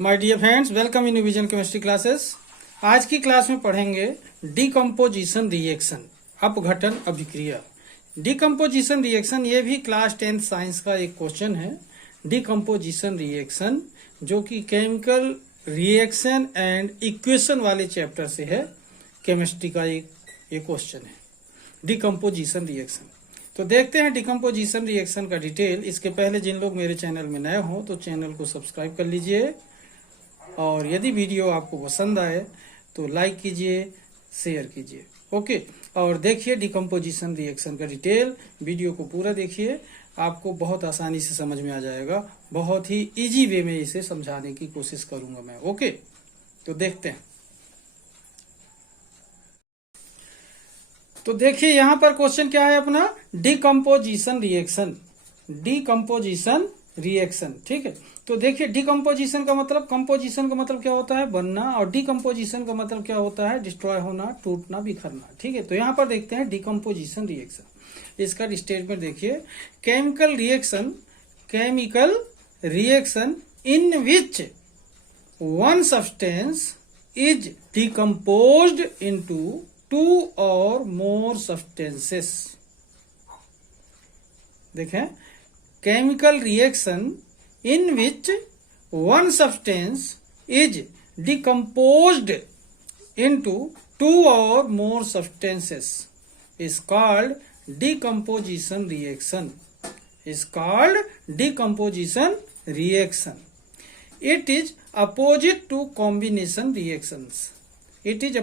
My dear friends, welcome in Vision chemistry classes. आज की class में पढ़ेंगे डिकम्पोजिशन रिएक्शन, अपघटन अभिक्रिया। डिकम्पोजिशन रिएक्शन ये भी क्लास 10th साइंस का एक क्वेश्चन है। डिकम्पोजिशन रिएक्शन जो कि केमिकल रिएक्शन एंड इक्वेशन वाले चैप्टर से है, केमिस्ट्री का एक क्वेश्चन है डिकम्पोजिशन रिएक्शन। तो देखते हैं डिकम्पोजिशन रिएक्शन का डिटेल। इसके पहले जिन लोग मेरे चैनल में नए हो तो चैनल को सब्सक्राइब कर लीजिए, और यदि वीडियो आपको पसंद आए तो लाइक कीजिए, शेयर कीजिए। ओके, और देखिए डिकम्पोजिशन रिएक्शन का डिटेल। वीडियो को पूरा देखिए, आपको बहुत आसानी से समझ में आ जाएगा। बहुत ही इजी वे में इसे समझाने की कोशिश करूंगा मैं। ओके, तो देखते हैं। तो देखिए यहाँ पर क्वेश्चन क्या है अपना, डिकम्पोजिशन रिएक्शन। डिकम्पोजिशन रिएक्शन, ठीक है। तो देखिए डिकम्पोजिशन का मतलब, कंपोजिशन का मतलब क्या होता है, बनना, और डिकम्पोजिशन का मतलब क्या होता है, डिस्ट्रॉय होना, टूटना, बिखरना, ठीक है। तो यहाँ पर देखते हैं डिकम्पोजिशन रिएक्शन। इसका स्टेटमेंट देखिए, chemical reaction in which one substance is decomposed into two or more substances. देखें, chemical reaction in which one substance is decomposed into two or more substances is called decomposition reaction. Is called decomposition reaction. It is opposite to combination reactions. It is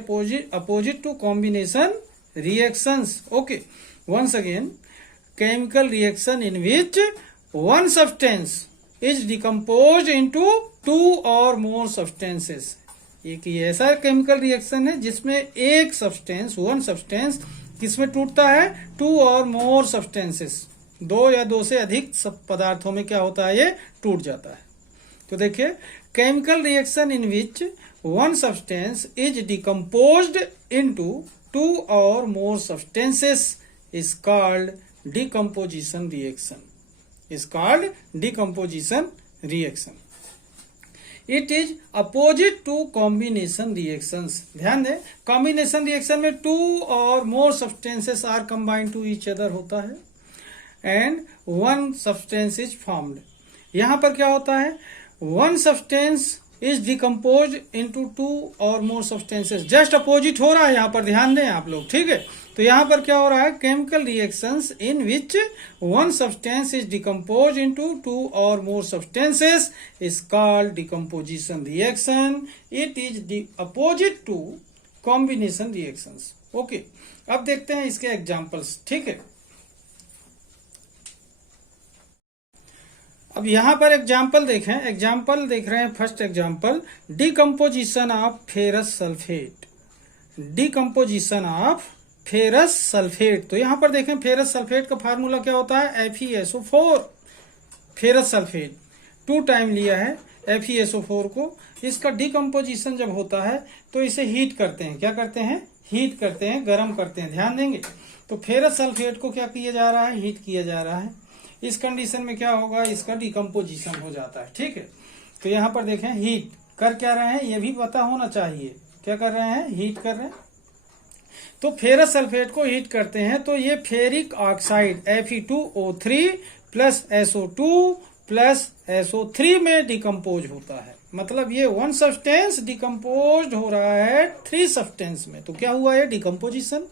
opposite to combination reactions. Okay, once again, chemical reaction in which one substance is decomposed into two or more substances. एक ये ऐसा chemical reaction है जिसमें एक substance, one substance, किसमें टूटता है, to or more substances, दो या दो से अधिक पदार्थों में क्या होता है, ये टूट जाता है। तो देखिए, chemical reaction in which one substance is decomposed into two or more substances is called decomposition reaction. Is called decomposition reaction. It is opposite to combination reactions. ध्यान दें, combination reaction में two or more substances are combined to each other होता है and one substance is formed. यहाँ पर क्या होता है, one substance is decomposed into two or more substances. Just opposite हो रहा है यहाँ पर, ध्यान दें आप लोग, ठीक है। तो यहाँ पर क्या हो रहा है, chemical reactions in which one substance is decompose into two or more substances is called decomposition reaction. It is opposite to combination reactions. Okay, अब देखते हैं इसके एग्जांपल्स, ठीक है। अब यहाँ पर एग्जाम्पल देखें, एग्जाम्पल देख रहे हैं। First example, decomposition of ferrous sulphate. Decomposition of ferrous sulphate. तो यहां पर देखें, फेरस सल्फेट का फार्मूला क्या होता है, FeSO4। फेरस सल्फेट 2 टाइम लिया है FeSO4 को। इसका डिकम्पोजिशन जब होता है तो इसे हीट करते हैं। क्या करते हैं, हीट करते हैं, गर्म करते हैं। ध्यान देंगे, तो फेरस सल्फेट को क्या किया जा रहा है, हीट किया जा रहा है। इस कंडीशन में क्या होगा, इसका डिकम्पोजिशन हो जाता है, ठीक है। तो यहाँ पर देखें, हीट कर क्या रहे हैं, ये भी पता होना चाहिए। क्या कर रहे हैं, हीट कर रहे हैं। तो फेरस सल्फेट को हीट करते हैं तो ये ferric oxide Fe2O3 plus SO2 plus SO3 में डिकम्पोज होता है। मतलब ये वन सब्सटेंस डिकम्पोज हो रहा है 3 सब्सटेंस में। तो क्या हुआ, ये डिकम्पोजिशन।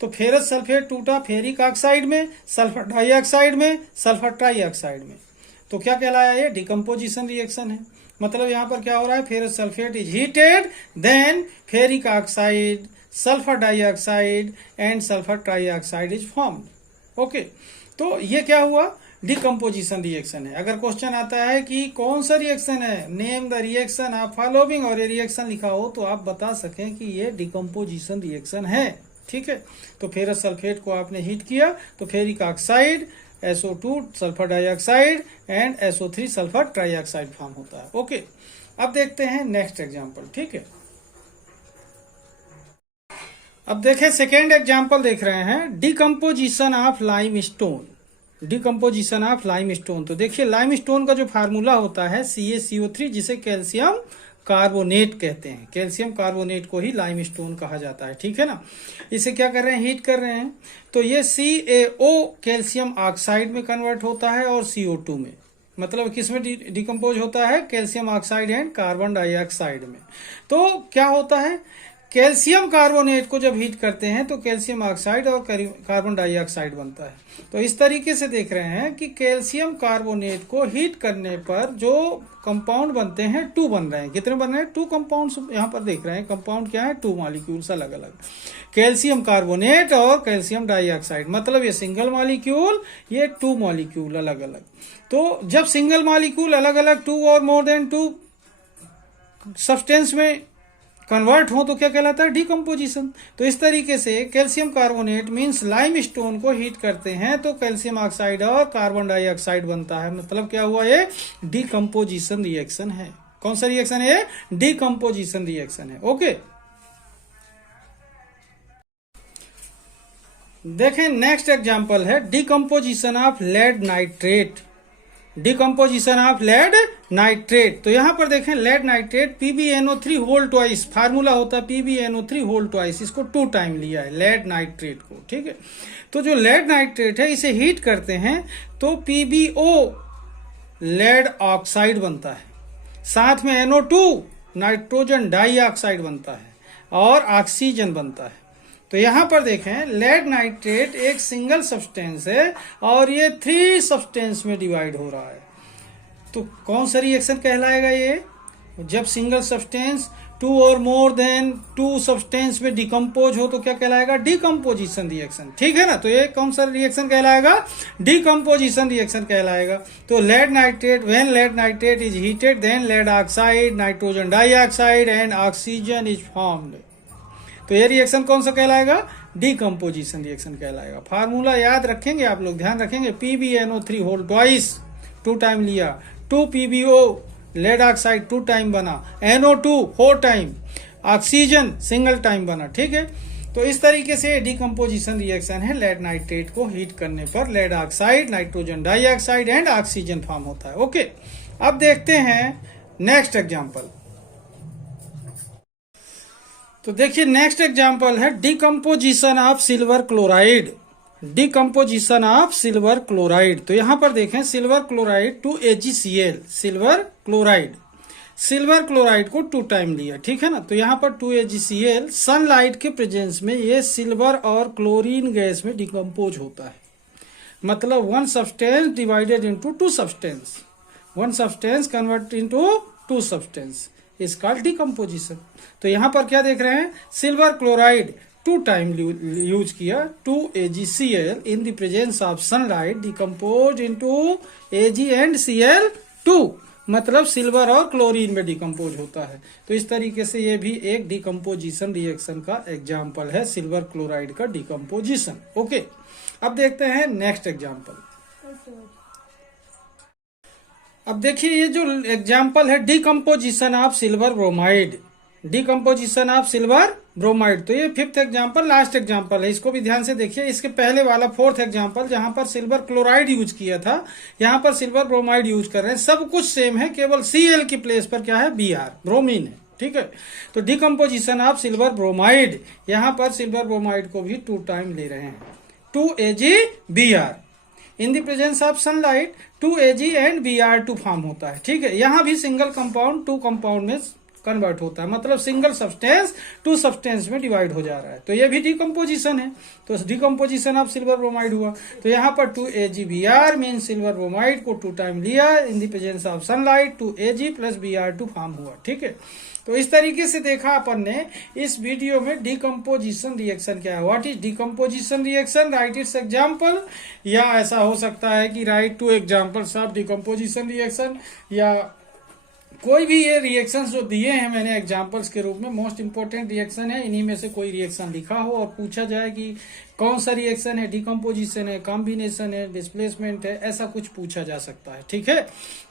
तो फेरस सल्फेट टूटा फेरिक ऑक्साइड में, सल्फर डाइऑक्साइड में, सल्फर ट्राइऑक्साइड में। तो क्या कहलाया, ये डिकम्पोजिशन रिएक्शन है। मतलब यहाँ पर क्या हो रहा है, ferrous sulphate is heated, then ferric oxide, sulphur dioxide and sulphur trioxide is formed. Okay, तो ये क्या हुआ, डिकम्पोजिशन रिएक्शन है। अगर क्वेश्चन आता है कि कौन सा रिएक्शन है, name the reaction of following, और ये रिएक्शन लिखा हो तो आप बता सकें कि ये डिकम्पोजिशन रिएक्शन है, ठीक है। तो फेरस सल्फेट को आपने हीट किया तो ferric oxide, SO2 sulphur dioxide and SO3 sulphur trioxide form होता है। ओके, अब देखते हैं नेक्स्ट एग्जाम्पल, ठीक है। अब देखें, सेकेंड एग्जाम्पल देख रहे हैं, decomposition of limestone. Decomposition of limestone. तो देखिए लाइमस्टोन का जो फार्मूला होता है CaCO3, जिसे कैल्शियम कार्बोनेट कहते हैं। कैल्शियम कार्बोनेट को ही लाइमस्टोन कहा जाता है, ठीक है ना। इसे क्या कर रहे हैं, हीट कर रहे हैं, तो ये CaO कैल्शियम ऑक्साइड में कन्वर्ट होता है और CO2 में, मतलब किसमें डिकम्पोज होता है, calcium oxide and carbon dioxide में। तो क्या होता है, कैल्शियम कार्बोनेट को जब हीट करते हैं तो कैल्शियम ऑक्साइड और कार्बन डाइऑक्साइड बनता है। तो इस तरीके से देख रहे हैं कि कैल्शियम कार्बोनेट को हीट करने पर जो कंपाउंड बनते हैं 2 बन रहे हैं। कितने बन रहे हैं, 2 कंपाउंड्स यहाँ पर देख रहे हैं। कंपाउंड क्या है, 2 मॉलिक्यूल्स अलग अलग, कैल्शियम कार्बोनेट और कैल्शियम डाइऑक्साइड, मतलब ये सिंगल मॉलिक्यूल, ये 2 मॉलिक्यूल अलग अलग। तो जब सिंगल मॉलिक्यूल अलग अलग 2 और मोर देन 2 सब्सटेंस में कन्वर्ट हो तो क्या कहलाता है, डिकम्पोजिशन। तो इस तरीके से कैल्शियम कार्बोनेट मींस लाइमस्टोन को हीट करते हैं तो कैल्शियम ऑक्साइड और कार्बन डाइऑक्साइड बनता है, मतलब क्या हुआ, ये डिकम्पोजिशन रिएक्शन है। कौन सा रिएक्शन है, डिकम्पोजिशन रिएक्शन है। ओके, देखें नेक्स्ट एग्जांपल है decomposition of lead nitrate. Decomposition of lead nitrate, तो यहां पर देखें lead nitrate PbNO3 whole twice, formula होता है PbNO3 होल ट्वाइस, इसको 2 टाइम लिया है लेड नाइट्रेट को, ठीक है। तो जो लेड नाइट्रेट है इसे हीट करते हैं तो PbO लेड ऑक्साइड बनता है, साथ में NO2 नाइट्रोजन डाइऑक्साइड बनता है और ऑक्सीजन बनता है। तो यहां पर देखें लेड नाइट्रेट एक सिंगल सब्सटेंस है और ये 3 सब्सटेंस में डिवाइड हो रहा है। तो कौन सा रिएक्शन कहलाएगा ये, जब सिंगल सब्सटेंस 2 और मोर देन 2 सब्सटेंस में डिकम्पोज हो तो क्या कहलाएगा, डिकम्पोजिशन रिएक्शन, ठीक है ना। तो ये कौन सा रिएक्शन कहलाएगा, डिकम्पोजिशन रिएक्शन कहलाएगा। तो lead nitrate, when lead nitrate is heated then lead oxide, nitrogen dioxide and oxygen is formed. तो ये रिएक्शन कौन सा कहलाएगा, डिकम्पोजिशन रिएक्शन कहलाएगा। फार्मूला याद रखेंगे आप लोग, ध्यान रखेंगे, PbNO3 होल ट्वाइस 2 टाइम लिया, 2 PbO लेड ऑक्साइड 2 टाइम बना, NO2 4 time, oxygen single time बना, ठीक है। तो इस तरीके से डिकम्पोजिशन रिएक्शन है, लेड नाइट्रेट को हीट करने पर lead oxide, nitrogen dioxide and oxygen form होता है। ओके, अब देखते हैं नेक्स्ट एग्जाम्पल। तो देखिए नेक्स्ट एग्जांपल है decomposition of silver chloride. Decomposition of silver chloride, तो यहां पर देखें silver chloride 2AgCl, silver chloride को 2 टाइम लिया, ठीक है ना। तो यहां पर 2AgCl सनलाइट के प्रेजेंस में ये सिल्वर और क्लोरीन गैस में डिकम्पोज होता है, मतलब 1 substance divided into 2 substance, 1 substance convert into 2 substance is called decomposition. तो यहां पर क्या देख रहे हैं, सिल्वर क्लोराइड 2 टाइम यूज किया, 2AgCl in the presence of sunlight decompose into Ag and Cl2, मतलब सिल्वर और क्लोरीन में डिकम्पोज होता है। तो इस तरीके से ये भी एक डिकम्पोजिशन रिएक्शन का एग्जाम्पल है, सिल्वर क्लोराइड का डिकम्पोजिशन। ओके, अब देखते हैं नेक्स्ट एग्जाम्पल। अब देखिए ये जो एग्जाम्पल है decomposition of silver bromide, decomposition of silver bromide. तो ये 5th एग्जाम्पल, लास्ट एग्जाम्पल है, इसको भी ध्यान से देखिए। इसके पहले वाला 4th एग्जाम्पल जहां पर सिल्वर क्लोराइड यूज किया था, यहां पर सिल्वर ब्रोमाइड यूज कर रहे हैं, सब कुछ सेम है, केवल Cl की प्लेस पर क्या है, Br, ब्रोमीन है, ठीक है। तो डिकम्पोजिशन ऑफ सिल्वर ब्रोमाइड, यहां पर सिल्वर ब्रोमाइड को भी 2 टाइम ले रहे हैं, 2AgBr in the presence of sunlight 2Ag and Br2 form होता है, ठीक है। यहां भी सिंगल कंपाउंड 2 कंपाउंड में कन्वर्ट होता है, मतलब सिंगल सब्सटेंस 2 सब्सटेंस में डिवाइड हो जा रहा है। तो ये भी डिकम्पोजिशन है, तो डिकम्पोजिशन ऑफ सिल्वर ब्रोमाइड हुआ। तो यहाँ पर 2AgBr मीन सिल्वर ब्रोमाइड को 2 टाइम लिया, in the presence of sunlight 2Ag plus Br2 form हुआ, ठीक है। तो इस तरीके से देखा अपन ने इस वीडियो में डिकम्पोजिशन रिएक्शन क्या है, what is decomposition reaction, right it's example, या ऐसा हो सकता है कि right 2 examples of decomposition reaction, या कोई भी ये रिएक्शंस जो दिए हैं मैंने एग्जांपल्स के रूप में, मोस्ट इंपोर्टेंट रिएक्शन है, इन्हीं में से कोई रिएक्शन लिखा हो और पूछा जाए कि कौन सा रिएक्शन है, डिकम्पोजिशन है, कॉम्बिनेशन है, डिस्प्लेसमेंट है, ऐसा कुछ पूछा जा सकता है, ठीक है।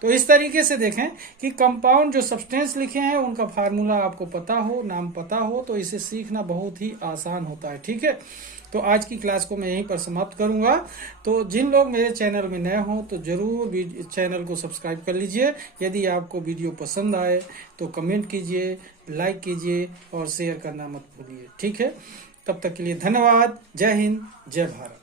तो इस तरीके से देखें कि कंपाउंड जो सब्सटेंस लिखे हैं उनका फार्मूला आपको पता हो, नाम पता हो, तो इसे सीखना बहुत ही आसान होता है, ठीक है। तो आज की क्लास को मैं यहीं पर समाप्त करूंगा। तो जिन लोग मेरे चैनल में नए हों तो जरूर चैनल को सब्सक्राइब कर लीजिए। यदि आपको वीडियो पसंद आए तो कमेंट कीजिए, लाइक कीजिए और शेयर करना मत भूलिए। ठीक है, तब तक के लिए धन्यवाद। जय हिंद, जय भारत।